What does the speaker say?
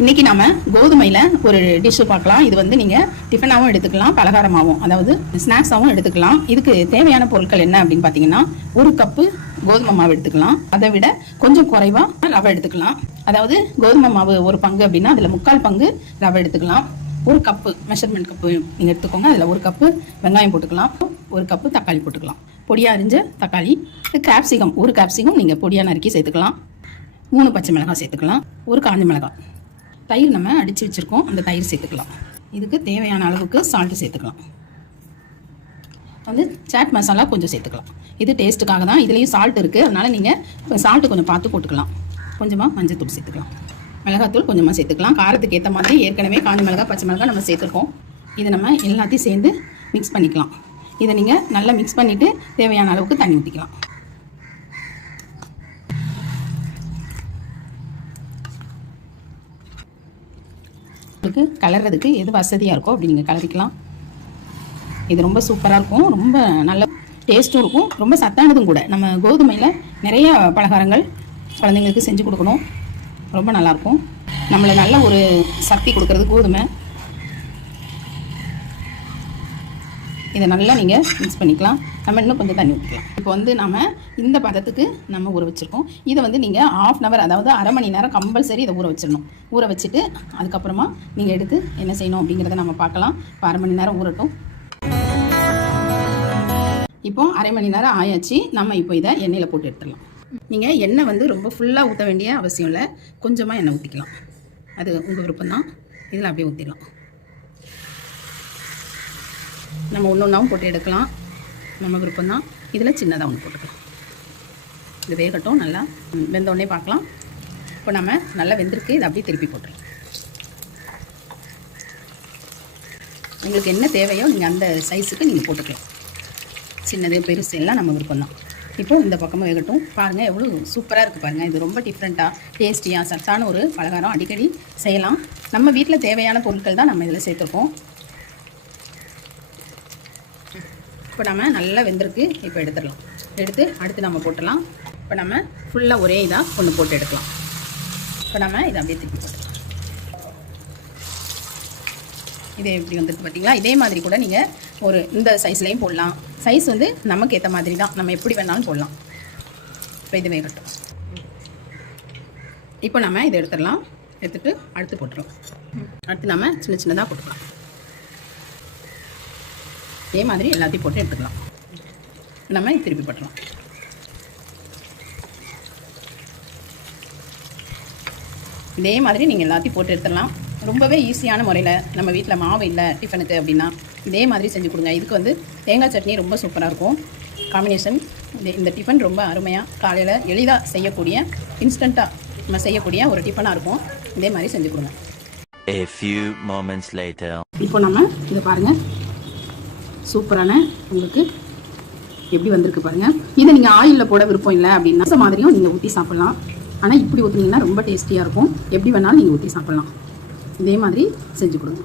இன்னைக்கு நாம கோதுமையில ஒரு டிஷ் பார்க்கலாம். இது வந்து நீங்க டிஃபனாகவும் எடுத்துக்கலாம் பலகாரமாகவும் அதாவது ஸ்நாக்ஸாகவும் எடுத்துக்கலாம். இதுக்கு தேவையான பொருட்கள் என்ன அப்படின்னு பார்த்தீங்கன்னா ஒரு கப்பு கோதுமை மாவு எடுத்துக்கலாம். அதை விட கொஞ்சம் குறைவா ரவை எடுத்துக்கலாம். அதாவது கோதுமை மாவு ஒரு பங்கு அப்படின்னா அதுல முக்கால் பங்கு ரவை எடுத்துக்கலாம். ஒரு கப்பு மெஷர்மெண்ட் கப்பு நீங்கள் எடுத்துக்கோங்க. அதில் ஒரு கப்பு வெங்காயம் போட்டுக்கலாம். ஒரு கப்பு தக்காளி போட்டுக்கலாம். பொடியாக அரிஞ்ச தக்காளி கேப்சிகம் ஒரு கேப்சிகம் நீங்கள் பொடியாக நறுக்கி சேர்த்துக்கலாம். மூணு பச்சை மிளகாய் சேர்த்துக்கலாம். ஒரு காஞ்ச மிளகாய். தயிர் நம்ம அடித்து வச்சுருக்கோம். அந்த தயிர் சேர்த்துக்கலாம். இதுக்கு தேவையான அளவுக்கு சால்ட்டு சேர்த்துக்கலாம். வந்து சாட் மசாலா கொஞ்சம் சேர்த்துக்கலாம். இது டேஸ்ட்டுக்காக தான் இதுலேயும் சால்ட் இருக்குது அதனால் நீங்கள் சால்ட்டு கொஞ்சம் பார்த்து போட்டுக்கலாம். கொஞ்சமாக மஞ்சத்தூள் சேர்த்துக்கலாம். மிளகாத்தூள் கொஞ்சமாக சேர்த்துக்கலாம். காரத்துக்கு ஏற்ற மாதிரி ஏற்கனவே காஞ்ச மிளகா பச்சை மிளகா நம்ம சேர்த்துருக்கோம். இதை நம்ம எல்லாத்தையும் சேர்ந்து மிக்ஸ் பண்ணிக்கலாம். இதை நீங்கள் நல்லா மிக்ஸ் பண்ணிவிட்டு தேவையான அளவுக்கு தண்ணி ஊற்றிக்கலாம் உங்களுக்கு கலர்றதுக்கு எது வசதியாக இருக்கோ அப்படி நீங்கள் கலரிக்கலாம். இது ரொம்ப சூப்பராக இருக்கும் ரொம்ப நல்ல டேஸ்ட்டும் இருக்கும் ரொம்ப சத்தானதும் கூட. நம்ம கோதுமையில் நிறைய பலகாரங்கள் குழந்தைங்களுக்கு செஞ்சு கொடுக்கணும். ரொம்ப நல்லாயிருக்கும் நம்மளை நல்ல ஒரு சக்தி கொடுக்கறது கோதுமை. இதை நல்லா நீங்கள் மிக்ஸ் பண்ணிக்கலாம். நம்ம இன்னும் கொஞ்சம் தண்ணி ஊற்றிக்கலாம் இப்போ வந்து நம்ம இந்த பதத்துக்கு நம்ம ஊற வச்சுருக்கோம். இதை வந்து நீங்கள் ஆஃப் அன் அவர் அதாவது அரை மணி நேரம் கம்பல்சரி இதை ஊற வச்சிடணும். ஊற வச்சுட்டு அதுக்கப்புறமா நீங்கள் எடுத்து என்ன செய்யணும் அப்படிங்கிறத நம்ம பார்க்கலாம். இப்போ அரை மணி நேரம் ஊறட்டும். இப்போ அரை மணி நேரம் ஆயாச்சு. நம்ம இப்போ இதை எண்ணெயில் போட்டு எடுத்துடலாம். நீங்கள் எண்ணெய் வந்து ரொம்ப ஃபுல்லாக ஊற்ற வேண்டிய அவசியம் இல்லை. கொஞ்சமாக எண்ணெய் ஊற்றிக்கலாம் அது உங்கள் விருப்பம் தான் இதில் அப்படியே ஊற்றிடலாம் நம்ம ஒன்று ஒன்றாவும் போட்டு எடுக்கலாம். நம்ம விருப்பம் தான் இதில் சின்னதாக ஒன்று போட்டுக்கலாம். இது வேகட்டும் நல்லா ம், வெந்த உடனே பார்க்கலாம். இப்போ நம்ம நல்லா வெந்திருக்கு. இதை அப்படியே திருப்பி போட்டுருலாம் உங்களுக்கு என்ன தேவையோ நீங்கள் அந்த சைஸுக்கு நீங்கள் போட்டுக்கலாம். சின்னது பெருசு எல்லாம் நம்ம விருப்பம் தான் இப்போ இந்த பக்கமும் வேகட்டும். பாருங்கள் எவ்வளோ சூப்பராக இருக்குது பாருங்கள் இது ரொம்ப டிஃப்ரெண்ட்டாக டேஸ்டியாக சத்தான ஒரு பலகாரம் அடிக்கடி செய்யலாம். நம்ம வீட்டில் தேவையான பொருட்கள் தான் நம்ம இதில் சேர்த்துருக்கோம். இப்போ நம்ம நல்லா வெந்திருக்கு. இப்போ எடுத்துடலாம். எடுத்து அடுத்து நம்ம போட்டுடலாம். இப்போ நம்ம ஃபுல்லாக ஒரே இதாக ஒன்று போட்டு எடுக்கலாம். இப்போ நம்ம இதை அப்படியே திருப்பி போட்டுக்கலாம் இது எப்படி வந்துருக்கு பார்த்தீங்களா? இதே மாதிரி கூட நீங்கள் ஒரு இந்த சைஸ்லேயும் போடலாம். சைஸ் வந்து நமக்கு ஏற்ற மாதிரி தான். நம்ம எப்படி வேணாலும் போடலாம். இப்போ இது வேகட்டும். இப்போ நம்ம இதை எடுத்துடலாம். எடுத்துகிட்டு அடுத்து போட்டுருவோம் அடுத்து நம்ம சின்ன சின்னதாக போட்டுக்கலாம். இதே மாதிரி எல்லாத்தையும் போட்டு எடுத்துக்கலாம். நம்ம திருப்பி போட்டுடலாம் இதே மாதிரி நீங்கள் எல்லாத்தையும் போட்டு எடுத்துடலாம். ரொம்பவே ஈஸியான முறையில் நம்ம வீட்டில் மாவு இல்லை டிஃபனுக்கு அப்படின்னா இதே மாதிரி செஞ்சு கொடுங்க. இதுக்கு வந்து தேங்காய் சட்னி ரொம்ப சூப்பராக இருக்கும். காம்பினேஷன் இந்த இந்த டிஃபன் ரொம்ப அருமையாக காலையில் எளிதாக செய்யக்கூடிய இன்ஸ்டண்ட்டாக நம்ம செய்யக்கூடிய ஒரு டிஃபனாக இருக்கும். இதே மாதிரி செஞ்சு கொடுங்க. A few moments later. இப்போ நம்ம இதை பாருங்கள் சூப்பரான உங்களுக்கு எப்படி வந்திருக்கு பாருங்கள் இதை நீங்கள் ஆயிலில் போட விருப்பம் இல்லை அப்படின்னா இந்த மாதிரியும் நீங்கள் ஊற்றி சாப்பிட்லாம். ஆனால் இப்படி ஊற்றினீங்கன்னா ரொம்ப டேஸ்டியாக இருக்கும். எப்படி வேணாலும் நீங்கள் ஊற்றி சாப்பிட்லாம். இதே மாதிரி செஞ்சு கொடுங்க.